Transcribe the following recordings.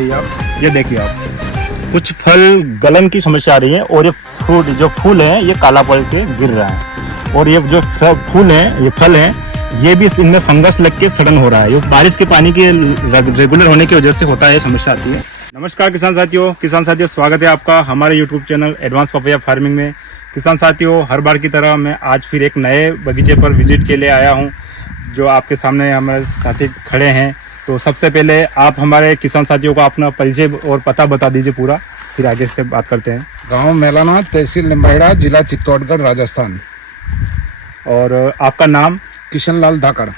ये देखिए आप, कुछ फल गलन की समस्या आ रही है और ये फ्रूट जो फूल है ये काला पड़ के गिर रहा है। और ये जो फूल है, ये फल है, ये भी इनमें फंगस लग के सड़न हो रहा है। ये बारिश के पानी के रेगुलर होने की वजह से होता है, समस्या आती है। नमस्कार किसान साथियों, स्वागत है आपका हमारे YouTube channel advance papaya farming में। किसान साथियों, हर बार की तरह मैं आज फिर एक नए बगीचे पर विजिट के लिए आया हूँ, जो आपके सामने हमारे साथी खड़े हैं। तो सबसे पहले आप हमारे किसान साथियों को अपना परिचय और पता बता दीजिए पूरा, फिर आगे से बात करते हैं। गांव मेलानाथ, तहसील लिम्बाड़ा, जिला चित्तौड़गढ़, राजस्थान। और आपका नाम? किशन लाल धाकड़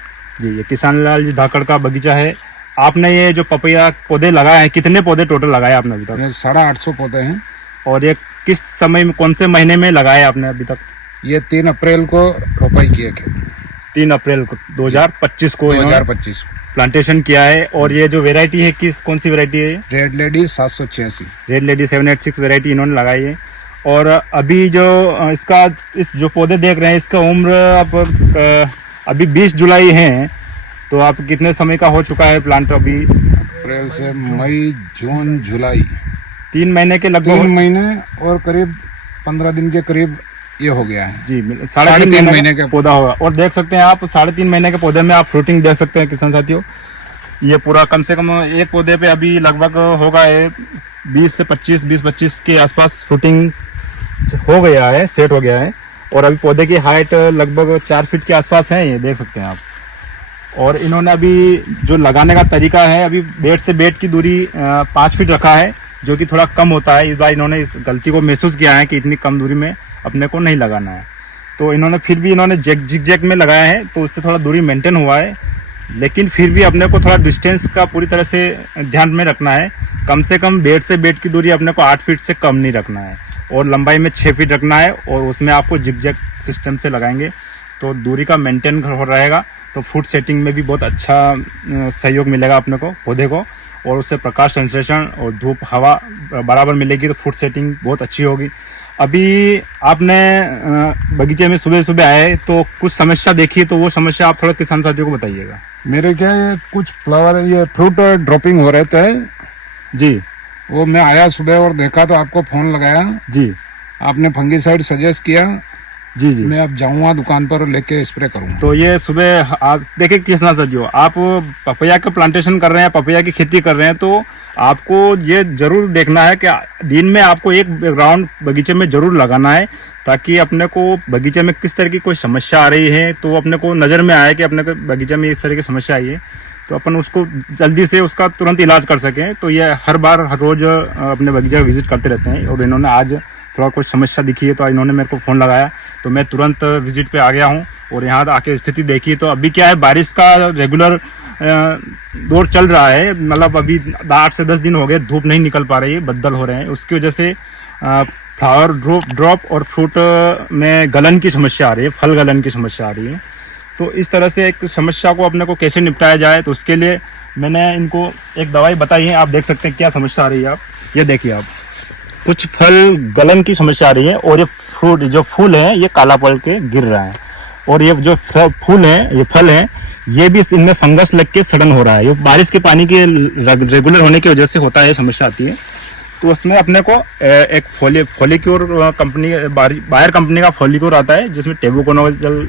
जी। ये किशन लाल जी धाकड़ का बगीचा है। आपने ये जो पपैया पौधे लगाए हैं, कितने पौधे टोटल लगाए आपने अभी तक? 850 पौधे हैं। और ये किस समय में, कौन से महीने में लगाए आपने अभी तक? ये 3 अप्रैल को रोपाई किया गया। 3 अप्रैल को 2025 को 2025 प्लांटेशन किया है। और ये जो वेराइटी है, कौन सी वेराइटी है? Red lady 786। Red lady 786 variety इन्होंने लगाई है। और अभी जो इस जो पौधे देख रहे हैं, इसका उम्र आप अभी 20 जुलाई है, तो आप कितने समय का हो चुका है प्लांट? अभी अप्रैल से मई, जून, जुलाई, 3 महीने के लगभग। 3 महीने और करीब 15 दिन के करीब ये हो गया है जी। 3.5 महीने का पौधा होगा। और देख सकते हैं आप, 3.5 महीने के पौधे में आप फ्रूटिंग देख सकते हैं किसान साथियों। ये पूरा कम से कम एक पौधे पे अभी लगभग होगा 20-25 के आसपास फ्रूटिंग हो गया है, सेट हो गया है। और अभी पौधे की हाइट लगभग 4 फीट के आसपास है, ये देख सकते हैं आप। और इन्होंने अभी जो लगाने का तरीका है, अभी बेड से बेड की दूरी 5 फीट रखा है, जो कि थोड़ा कम होता है। इस बार इन्होंने इस गलती को महसूस किया है कि इतनी कम दूरी में अपने को नहीं लगाना है, तो इन्होंने फिर भी जिग जैग में लगाया है, तो उससे थोड़ा दूरी मेंटेन हुआ है। लेकिन फिर भी अपने को थोड़ा डिस्टेंस का पूरी तरह से ध्यान में रखना है। कम से कम बेड से बेड की दूरी अपने को 8 फीट से कम नहीं रखना है, और लंबाई में 6 फीट रखना है। और उसमें आपको जिग जैग सिस्टम से लगाएंगे तो दूरी का मेंटेन हो रहेगा, तो फूड सेटिंग में भी बहुत अच्छा सहयोग मिलेगा अपने को, पौधे को। और उससे प्रकाश संश्लेषण और धूप हवा बराबर मिलेगी, तो फूड सेटिंग बहुत अच्छी होगी। अभी आपने बगीचे में सुबह सुबह आए तो कुछ समस्या देखी, तो वो समस्या आप थोड़ा किसान साथियों को बताइएगा। मेरे क्या ये कुछ फ्लावर, ये फ्रूट ड्रॉपिंग हो रहे थे जी। वो मैं आया सुबह और देखा तो आपको फोन लगाया जी। आपने फंगीसाइड सजेस्ट किया। जी जी। मैं अब जाऊंगा दुकान पर लेके स्प्रे करूंगा। तो ये सुबह आप देखिए किसान साथियों, आप पपैया का प्लांटेशन कर रहे हैं, पपैया की खेती कर रहे हैं, तो आपको ये जरूर देखना है कि दिन में आपको एक राउंड बगीचे में जरूर लगाना है, ताकि अपने को बगीचे में किस तरह की कोई समस्या आ रही है तो अपने को नज़र में आए कि अपने को बगीचे में इस तरह की समस्या आई है, तो अपन उसको जल्दी से उसका तुरंत इलाज कर सकें। तो ये हर रोज़ अपने बगीचे का विजिट करते रहते हैं। और इन्होंने आज थोड़ा कुछ समस्या दिखी है, तो इन्होंने मेरे को फ़ोन लगाया, तो मैं तुरंत विजिट पे आ गया हूँ और यहाँ आके स्थिति देखी। तो अभी क्या है, बारिश का रेगुलर दौर चल रहा है, मतलब अभी 8 से 10 दिन हो गए धूप नहीं निकल पा रही है, बदल हो रहे हैं, उसकी वजह से फ्लावर ड्रॉप और फ्रूट में गलन की समस्या आ रही है, फल गलन की समस्या आ रही है। तो इस तरह से एक समस्या को अपने को कैसे निपटाया जाए, तो उसके लिए मैंने इनको एक दवाई बताई है। आप देख सकते हैं क्या समस्या आ रही है। आप ये देखिए, आप कुछ फल गलन की समस्या आ रही है, और ये फ्रूट जो फूल है ये काला पड़ के गिर रहा है। और ये जो फूल है, ये फल है, ये भी इनमें फंगस लग के सड़न हो रहा है। ये बारिश के पानी के रेगुलर होने की वजह से होता है, समस्या आती है। तो उसमें अपने को एक फॉलिक्योर कंपनी, बायर कंपनी का फॉलिक्योर आता है, जिसमें टेबुकोनाजोल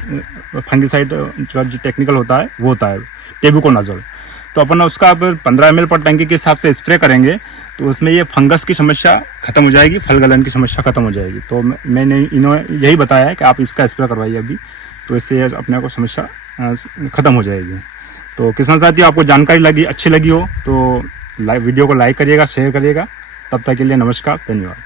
फंगिसाइड जो टेक्निकल होता है वो होता है टेबुकोनाजोल। तो अपन उसका अब 15 ml पर टंकी के हिसाब से स्प्रे करेंगे, तो उसमें ये फंगस की समस्या खत्म हो जाएगी, फल गलन की समस्या खत्म हो जाएगी। तो मैंने इन्होंने यही बताया है कि आप इसका स्प्रे करवाइए अभी, तो इससे अपने को समस्या खत्म हो जाएगी। तो किसान साथियों, आपको जानकारी अच्छी लगी हो तो वीडियो को लाइक करिएगा, शेयर करिएगा। तब तक के लिए नमस्कार, धन्यवाद।